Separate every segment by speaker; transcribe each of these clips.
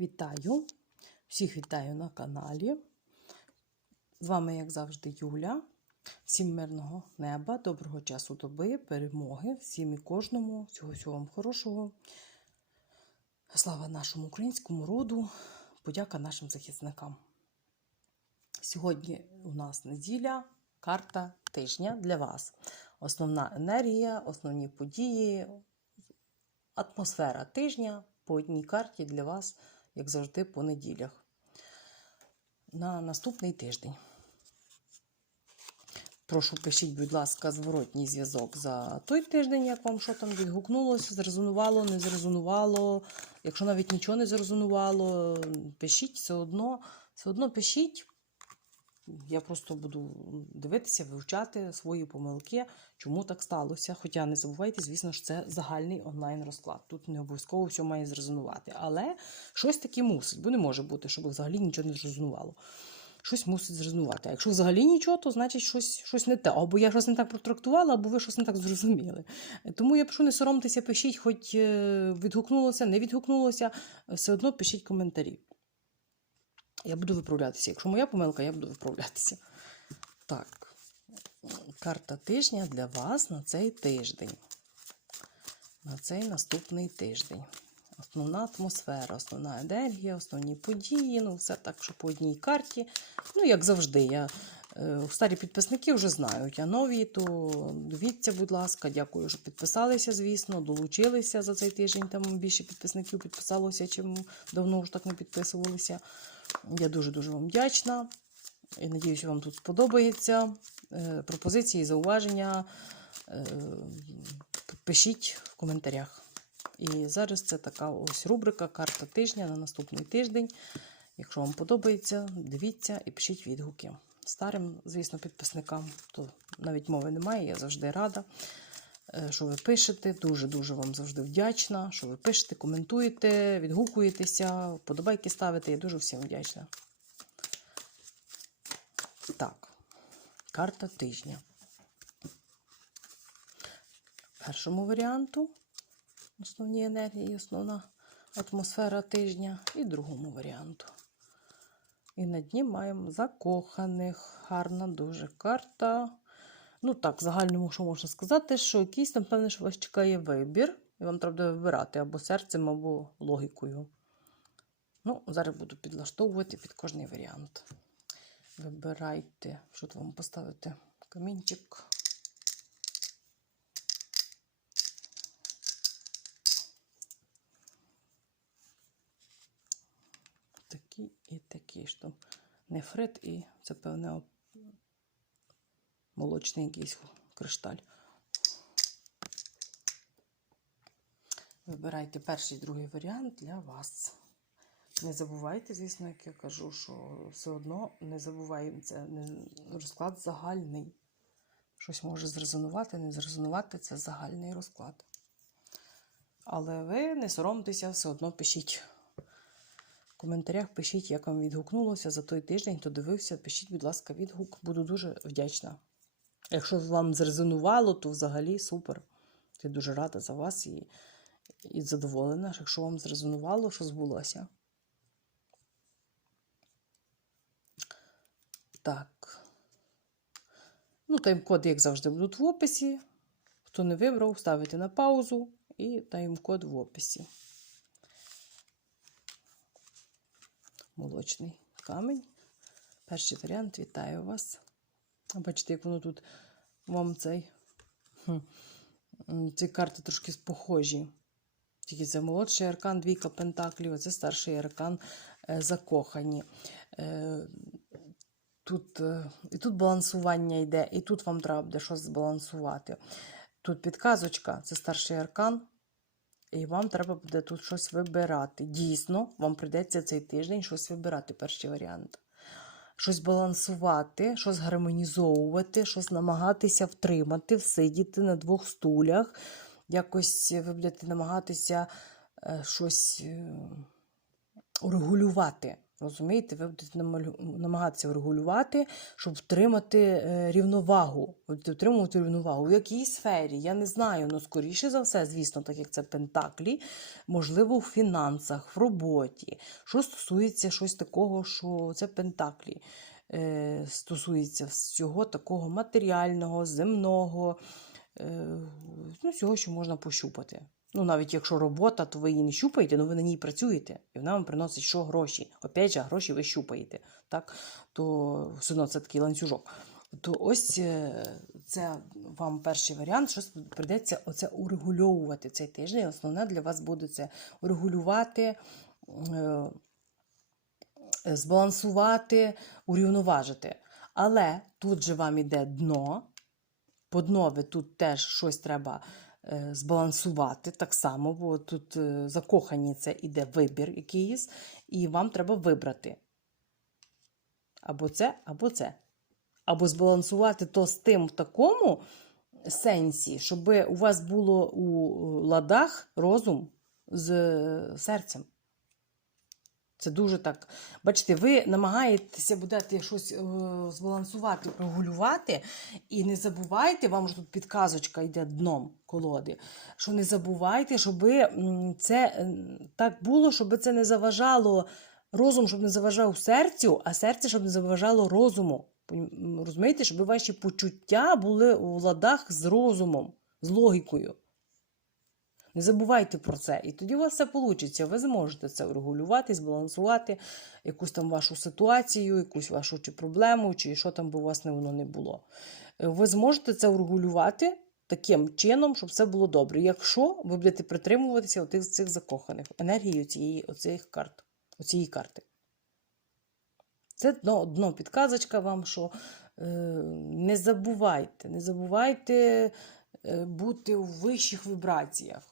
Speaker 1: Вітаю! Всіх вітаю на каналі. З вами, як завжди, Юля. Всім мирного неба, доброго часу доби, перемоги, всім і кожному, всього всього вам хорошого. Слава нашому українському роду, подяка нашим захисникам. Сьогодні у нас неділя, карта тижня для вас. Основна енергія, основні події, атмосфера тижня по одній карті для вас, як завжди, по неділях. На наступний тиждень. Прошу, пишіть, будь ласка, зворотній зв'язок за той тиждень, як вам що там відгукнулося, зрезонувало, не зрезонувало. Якщо навіть нічого не зрезонувало, пишіть все одно, все одно пишіть. Я просто буду дивитися, вивчати свої помилки, чому так сталося. Хоча не забувайте, звісно ж, це загальний онлайн-розклад. Тут не обов'язково все має зрезонувати. Але щось таке мусить, бо не може бути, щоб взагалі нічого не зрезонувало. Щось мусить зрезонувати. А якщо взагалі нічого, то значить щось, щось не те. Або я щось не так протрактувала, або ви щось не так зрозуміли. Тому я пишу, не соромтеся, пишіть, хоч е, відгукнулося, не відгукнулося, все одно пишіть коментарі. Я буду виправлятися. Якщо моя помилка, я буду виправлятися. Так, карта тижня для вас на цей тиждень. На цей наступний тиждень. Основна атмосфера, основна енергія, основні події. Ну, все так, що по одній карті. Ну, як завжди, я старі підписники вже знають, а нові, то дивіться, будь ласка, дякую, що підписалися, звісно, долучилися за цей тиждень. Там більше підписників підписалося, чим давно вже так не підписувалися. Я дуже-дуже вам вдячна. І надіюся, вам тут сподобається. Е, Пропозиції, зауваження. е, Пишіть в коментарях. І зараз це така ось рубрика Карта тижня на наступний тиждень. Якщо вам подобається, дивіться і пишіть відгуки. Старим, звісно, підписникам, то навіть мови немає, я завжди рада, е, що ви пишете. Дуже-дуже вам завжди вдячна, що ви пишете, коментуєте, відгукуєтеся, вподобайки ставите. Я дуже всім вдячна. Так, карта тижня. Першому варіанту основні енергії, основна атмосфера тижня, і другому варіанту. І на дні маємо закоханих. Гарна дуже карта. Ну так, в загальному, що можна сказати, що якийсь, певне, що вас чекає вибір, і вам треба вибирати або серцем, або логікою. Ну, зараз буду підлаштовувати під кожний варіант. Вибирайте, що тут вам поставити камінчик. Такі і такі, що нефрит і це певне молочний якийсь кришталь. Вибирайте перший другий варіант для вас. Не забувайте, звісно, як я кажу, що все одно не забуваємо, це розклад загальний. Щось може зрезонувати, не зрезонувати це загальний розклад. Але ви не соромтеся, все одно пишіть. Коментарях пишіть, як вам відгукнулося за той тиждень, хто дивився, пишіть, будь ласка, відгук. Буду дуже вдячна. Якщо вам зрезонувало, то взагалі супер. Я дуже рада за вас і, і задоволена, якщо вам зрезонувало, що збулося. Так. Ну, тайм-коди, як завжди, будуть в описі. Хто не вибрав, ставите на паузу і тайм-код в описі. Молочний камінь. Перший варіант, вітаю вас. Бачите, як воно тут вам цей. Ці карти трошки похожі. Тільки це молодший аркан, двійка пентаклів, а це старший аркан е, закохані. Е, Тут, е, і тут балансування йде, і тут вам треба буде щось збалансувати. Тут підказочка це старший аркан, і вам треба буде тут щось вибирати. Дійсно, вам прийдеться цей тиждень щось вибирати, перший варіант. Щось балансувати, щось гармонізовувати, щось намагатися втримати, всидіти на двох стулях. Якось ви будете намагатися е, щось е, урегулювати. Розумієте, ви будете намагатися врегулювати, щоб втримати е, рівновагу. Будете втримувати рівновагу. В якій сфері? Я не знаю. Ну, скоріше за все, звісно, так як це пентаклі, можливо, в фінансах, в роботі. Що стосується щось такого, що це пентаклі. Е, стосується всього такого матеріального, земного, е, ну, всього, що можна пощупати. Ну, навіть якщо робота, то ви її не щупаєте, але ви на ній працюєте, і вона вам приносить що гроші. Опять же, гроші ви щупаєте. Так? То все одно це такий ланцюжок. То ось е, це вам перший варіант, що прийдеться оце урегульовувати цей тиждень. Основне для вас буде це урегулювати, е, збалансувати, урівноважити. Але тут же вам іде дно. По днові тут теж щось треба збалансувати так само, бо тут е, закохані це іде вибір якийсь, і вам треба вибрати. Або це, або це. Або збалансувати то з тим в такому сенсі, щоб у вас було у ладах розум з е, серцем. Це дуже так. Бачите, ви намагаєтеся будете щось е, збалансувати, прогулювати, і не забувайте, вам ж тут підказочка йде дном колоди, що не забувайте, щоб це е, так було, щоб це не заважало розум, щоб не заважав серцю, а серце, щоб не заважало розуму. Розумієте, щоб ваші почуття були у ладах з розумом, з логікою. Не забувайте про це, і тоді у вас все вийде. Ви зможете це врегулювати, збалансувати якусь там вашу ситуацію, якусь вашу чи проблему, чи що там би у вас не воно не було. Е, Ви зможете це врегулювати таким чином, щоб все було добре. Якщо ви будете притримуватися отих цих закоханих енергії цієї оцих карт, оцієї карти. Це дно, дно підказочка вам, що е, не забувайте, не забувайте е, бути у вищих вібраціях.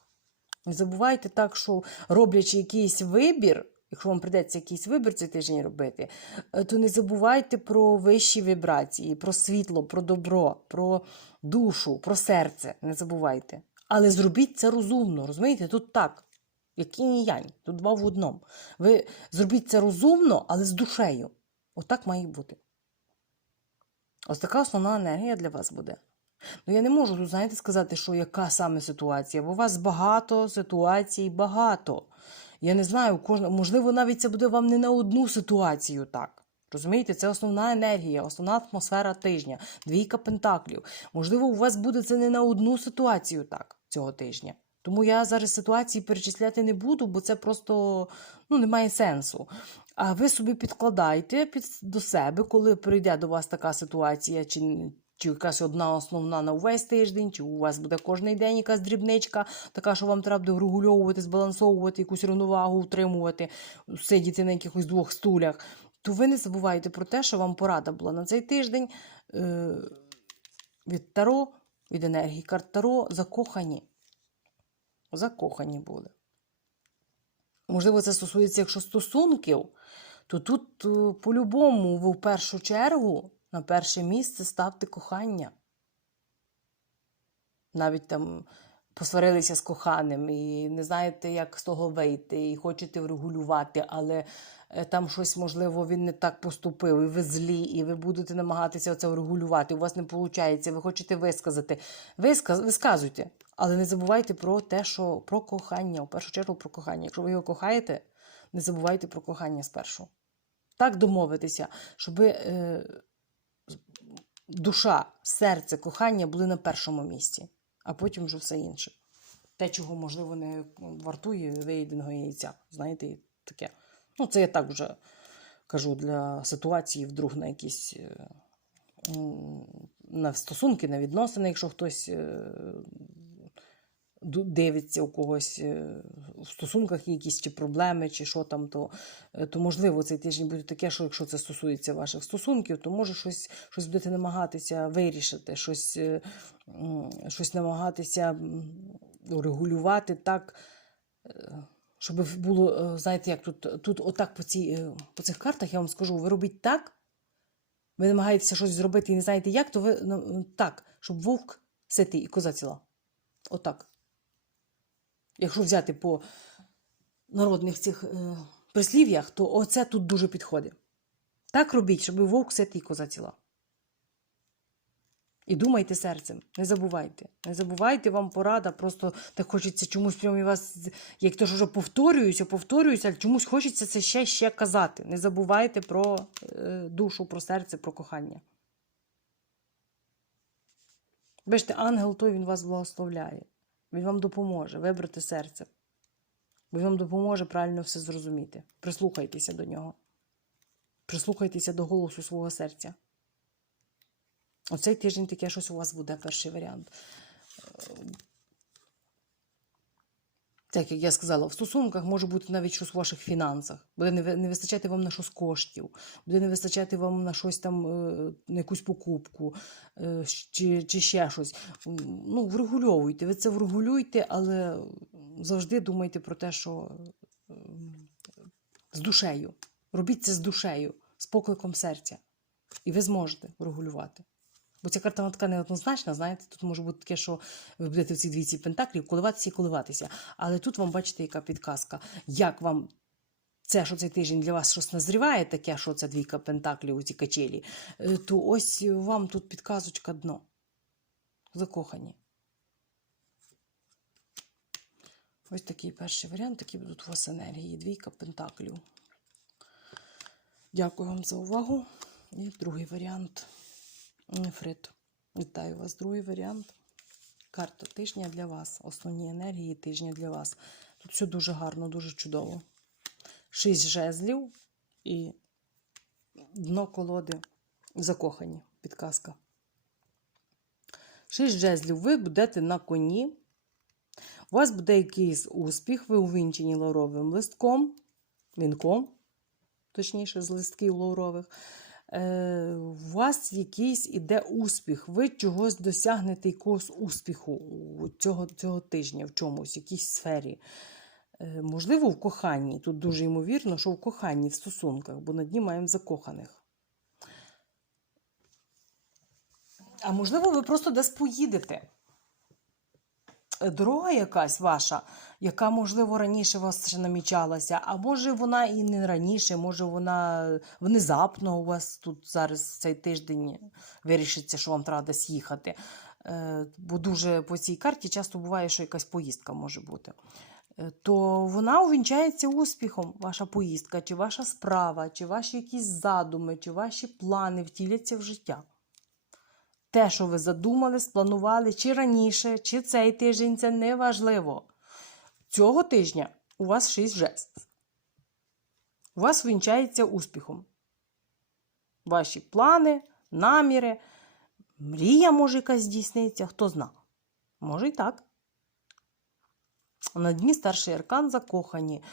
Speaker 1: Не забувайте так, що роблячи якийсь вибір, якщо вам прийдеться якийсь вибір цей тиждень робити, е, то не забувайте про вищі вібрації, про світло, про добро, про душу, про серце. Не забувайте. Але зробіть це розумно, розумієте? Тут так, як інь і янь, тут два в одному. Ви зробіть це розумно, але з душею. Отак має бути. Ось така основна енергія для вас буде. Ну, я не можу тут, знаєте, сказати, що яка саме ситуація, бо у вас багато ситуацій, багато. Я не знаю, кожна, можливо, навіть це буде вам не на одну ситуацію так. Розумієте, це основна енергія, основна атмосфера тижня, двійка пентаклів. Можливо, у вас буде це не на одну ситуацію так цього тижня. Тому я зараз ситуації перечисляти не буду, бо це просто ну, не має сенсу. А ви собі підкладайте під, до себе, коли прийде до вас така ситуація, чи, чи якась одна основна на увесь тиждень, чи у вас буде кожний день якась дрібничка, така, що вам треба буде врегульовувати, збалансовувати, якусь рівновагу, утримувати, сидіти на якихось двох стулях. То ви не забувайте про те, що вам порада була на цей тиждень е- від Таро, від енергії карт Таро, закохані. Закохані були. Можливо, це стосується, якщо стосунків, то тут е, по-любому в першу чергу на перше місце ставте кохання. Навіть там посварилися з коханим і не знаєте, як з того вийти, і хочете врегулювати, але е, там щось, можливо, він не так поступив, і ви злі, і ви будете намагатися це врегулювати. У вас не виходить, ви хочете висказати. Висказ, висказуйте, але не забувайте про те, що про кохання, в першу чергу про кохання. Якщо ви його кохаєте, не забувайте про кохання спершу. Так домовитися, щоб е, душа, серце, кохання були на першому місці, а потім вже все інше. Те, чого, можливо, не вартує виєденого яйця. Знаєте, таке. Ну, це я так вже кажу для ситуації вдруг на якісь е, на стосунки, на відносини, якщо хтось е, дивиться у когось е, в стосунках якісь чи проблеми, чи що там, то, е, то можливо цей тиждень буде таке, що якщо це стосується ваших стосунків, то може щось, щось будете намагатися вирішити, щось, е, щось намагатися регулювати так. Щоб було, знаєте, як тут, тут отак по, цій, по цих картах я вам скажу, ви робіть так, ви намагаєтеся щось зробити і не знаєте як, то ви ну, так, щоб вовк ситий і коза ціла. Отак. Якщо взяти по народних цих е, прислів'ях, то оце тут дуже підходить. Так робіть, щоб вовк ситий коза ціла. І думайте серцем, не забувайте. Не забувайте вам порада, просто так хочеться чомусь прямо і вас, як то ж вже повторююся, повторююся, але чомусь хочеться це ще ще казати. Не забувайте про е, душу, про серце, про кохання. Бачите, ангел той він вас благословляє. Він вам допоможе вибрати серце. Він вам допоможе правильно все зрозуміти. Прислухайтеся до нього. Прислухайтеся до голосу свого серця. Оцей тиждень таке щось у вас буде перший варіант. Так, як я сказала, в стосунках може бути навіть щось в ваших фінансах. Буде не вистачати вам на щось коштів, буде не вистачати вам на щось там, е, на якусь покупку е, чи, чи ще щось. Ну, врегульовуйте, ви це врегулюйте, але завжди думайте про те, що е, з душею. Робіть це з душею, з покликом серця. І ви зможете врегулювати. Бо ця карта вона така неоднозначна, знаєте, тут може бути таке, що ви будете в цій двійці пентаклів коливатися і коливатися. Але тут вам бачите, яка підказка. Як вам це, що цей тиждень для вас щось назріває, таке, що це двійка пентаклів у ці качелі, е, то ось вам тут підказочка дно. Закохані. Ось такий перший варіант, такі будуть у вас енергії. Двійка пентаклів. Дякую вам за увагу. І другий варіант. Нефрит. Вітаю вас. Другий варіант. Карта тижня для вас. Основні енергії тижня для вас. Тут все дуже гарно, дуже чудово. Шість жезлів і дно колоди закохані. Підказка. Шість жезлів. Ви будете на коні. У вас буде якийсь успіх, ви увінчені лавровим листком, вінком, точніше, з листків лаврових. Е, у вас якийсь іде успіх, ви чогось досягнете якогось успіху цього, цього тижня в чомусь, в якійсь сфері. Е, можливо, в коханні. Тут дуже ймовірно, що в коханні, в стосунках, бо на дні маємо закоханих. А можливо, ви просто десь поїдете. Е, Дорога якась ваша, яка, можливо, раніше у вас ще намічалася, а може вона і не раніше, може вона внезапно у вас тут зараз цей тиждень вирішиться, що вам треба десь їхати. Е, Бо дуже по цій карті часто буває, що якась поїздка може бути. Е, То вона увінчається успіхом, ваша поїздка, чи ваша справа, чи ваші якісь задуми, чи ваші плани втіляться в життя те, що ви задумали, спланували, чи раніше, чи цей тиждень, це не важливо. Цього тижня у вас шість жест. У вас вінчається успіхом. Ваші плани, наміри, мрія може якась здійсниться, хто зна. Може і так. На дні старший аркан закохані.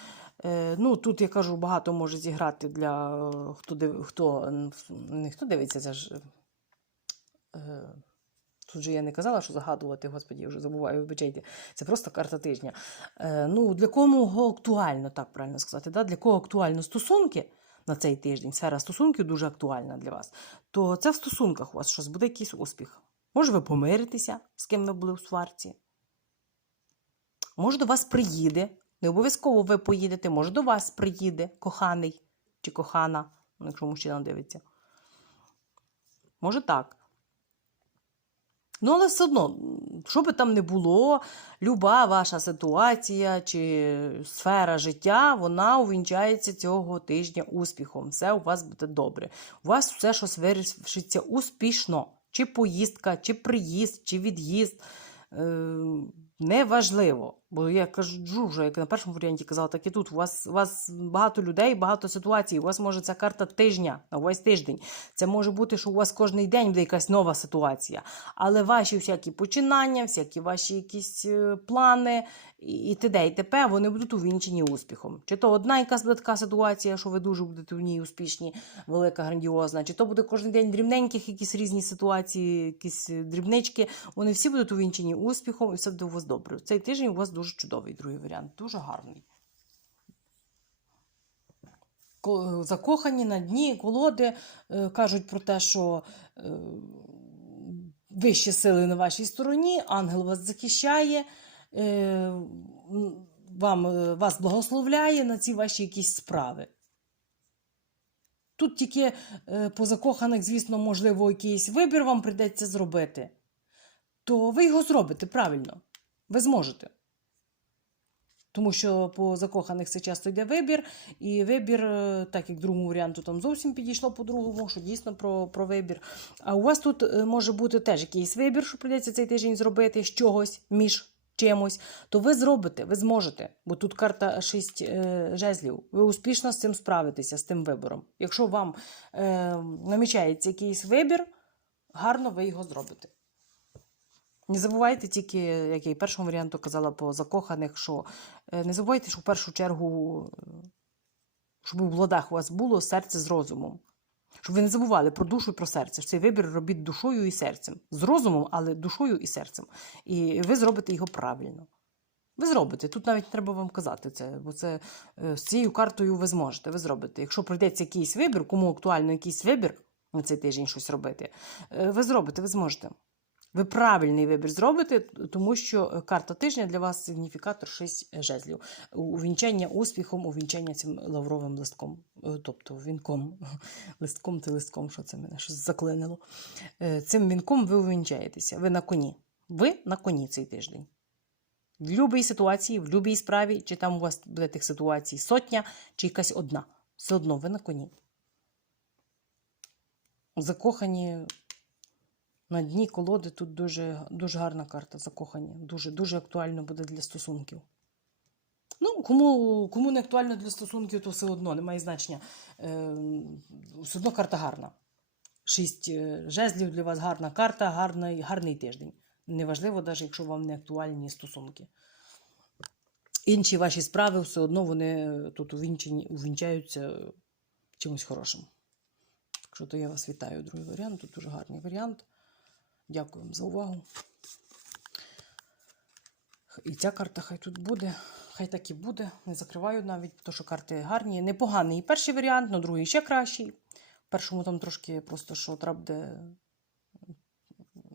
Speaker 1: Е, ну, тут я кажу, багато може зіграти для е, хто хто не хто дивиться, це ж Е, Тут же я не казала, що загадувати, господі, я вже забуваю, вибачайте. Це просто карта тижня. Е, ну, Для кого актуально, так правильно сказати, да? для кого актуально стосунки на цей тиждень, сфера стосунків дуже актуальна для вас, то це в стосунках у вас щось буде якийсь успіх. Може, ви помиритеся, з ким ви були у сварці. Може, до вас приїде. Не обов'язково ви поїдете, може, до вас приїде коханий чи кохана, ну, якщо мужчина дивиться. Може так. Ну, але все одно, що би там не було, люба ваша ситуація чи сфера життя, вона увінчається цього тижня успіхом. Все у вас буде добре. У вас все щось вирішиться успішно. Чи поїздка, чи приїзд, чи від'їзд. Е, неважливо. Бо я кажу вже, як на першому варіанті казала, так і тут. У вас, у вас багато людей, багато ситуацій. У вас може ця карта тижня, на увесь тиждень. Це може бути, що у вас кожен день буде якась нова ситуація. Але ваші всякі починання, всякі ваші якісь е, плани і т.д. і т.п. вони будуть увінчені успіхом. Чи то одна якась буде така ситуація, що ви дуже будете в ній успішні, велика, грандіозна, чи то буде кожен день дрібненьких якісь різні ситуації, якісь дрібнички. Вони всі будуть увінчені успіхом, і все буде у вас добре. Цей тиждень у вас дуже чудовий другий варіант, дуже гарний. Закохані на дні колоди е, кажуть про те, що е, вищі сили на вашій стороні, ангел вас захищає. Е, вам, вас благословляє на ці ваші якісь справи. Тут тільки по закоханих, звісно, можливо, якийсь вибір вам прийдеться зробити, то ви його зробите правильно. Ви зможете. Тому що по закоханих це часто йде вибір, і вибір, е, так як другому варіанту там зовсім підійшло по-другому, що дійсно про, про вибір. А у вас тут е, може бути теж якийсь вибір, що прийдеться цей тиждень зробити з чогось між чимось, то ви зробите, ви зможете, бо тут карта 6 е, жезлів. Ви успішно з цим справитеся, з тим вибором. Якщо вам е, намічається якийсь вибір, гарно ви його зробите. Не забувайте тільки, як я і першому варіанту казала по закоханих, що е, не забувайте, що в першу чергу, е, щоб у владах у вас було серце з розумом. Щоб ви не забували про душу і про серце. Цей вибір робіть душою і серцем. З розумом, але душою і серцем. І ви зробите його правильно. Ви зробите. Тут навіть треба вам казати це, бо це е, з цією картою ви зможете. Ви зробите. Якщо прийдеться якийсь вибір, кому актуально якийсь вибір на цей тиждень щось робити, ви зробите, ви зможете. Ви правильний вибір зробите, тому що е, карта тижня для вас сигніфікатор 6 жезлів. Увінчання успіхом, увінчання цим лавровим листком, Е, тобто вінком. Листком ти листком, що це мене щось заклинило. Е, Цим вінком ви увінчаєтеся. Ви на коні. Ви на коні цей тиждень. В будь-якій ситуації, в будь-якій справі, чи там у вас буде тих ситуацій сотня, чи якась одна. Все одно ви на коні. Закохані на дні колоди тут дуже, дуже гарна карта закохані. Дуже, дуже актуально буде для стосунків. Ну, кому, кому не актуально для стосунків, то все одно немає значення. Е, все одно карта гарна. Шість е, жезлів для вас гарна карта, гарний, гарний тиждень. Неважливо, навіть якщо вам не актуальні стосунки. Інші ваші справи все одно вони тут увінчаються чимось хорошим. Так що то я вас вітаю, другий варіант. Тут дуже гарний варіант. Дякую вам за увагу. І ця карта хай тут буде. Хай так і буде. Не закриваю навіть, тому що карти гарні. Непоганий перший варіант, але другий ще кращий. Першому там трошки просто що треба буде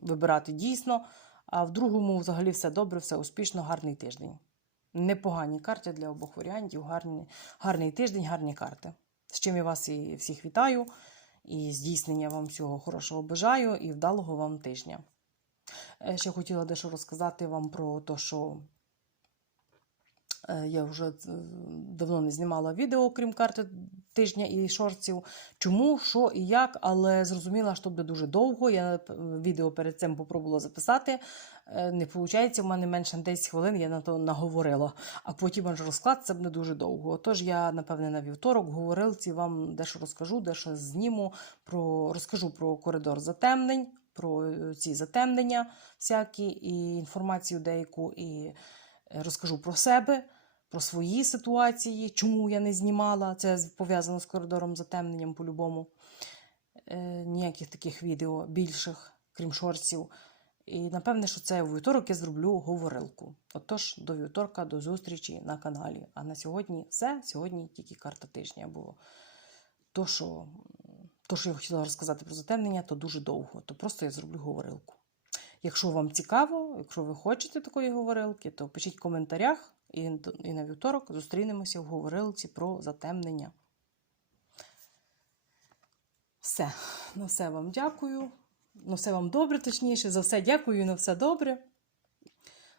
Speaker 1: вибирати дійсно. А в другому взагалі все добре, все успішно, гарний тиждень. Непогані карти для обох варіантів. Гарний, гарний тиждень, гарні карти. З чим я вас і всіх вітаю. І здійснення вам всього хорошого бажаю і вдалого вам тижня. Е, Ще хотіла дещо розказати вам про те, що я вже е, давно не знімала відео, крім карти тижня і шорців. Чому, що і як, але зрозуміла, що буде дуже довго. Я е, відео перед цим попробувала записати. Е, Не виходить, в мене менше на 10 хвилин я на то наговорила, а потім аж розклад це буде дуже довго. Тож я, напевне, на вівторок говорилці вам дещо розкажу, дещо зніму, про, розкажу про коридор затемнень, про е, ці затемнення всякі, і інформацію деяку, і е, розкажу про себе, про свої ситуації, чому я не знімала. Це пов'язано з коридором затемненням по-любому. Е, ніяких таких відео більших, крім шорців. І напевне, що це вівторок я зроблю говорилку. Отож, до вівторка, до зустрічі на каналі. А на сьогодні все. Сьогодні тільки карта тижня було. То, що, то, що я хотіла розказати про затемнення, то дуже довго. То просто я зроблю говорилку. Якщо вам цікаво, якщо ви хочете такої говорилки, то пишіть в коментарях і на вівторок зустрінемося в говорилці про затемнення. Все. На все вам дякую. На все вам добре, точніше. За все дякую і на все добре.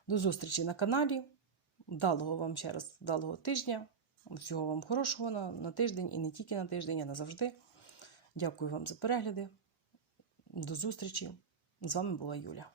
Speaker 1: До зустрічі на каналі. Вдалого вам ще раз вдалого тижня. Всього вам хорошого на, на тиждень і не тільки на тиждень, а назавжди. Дякую вам за перегляди. До зустрічі. З вами була Юля.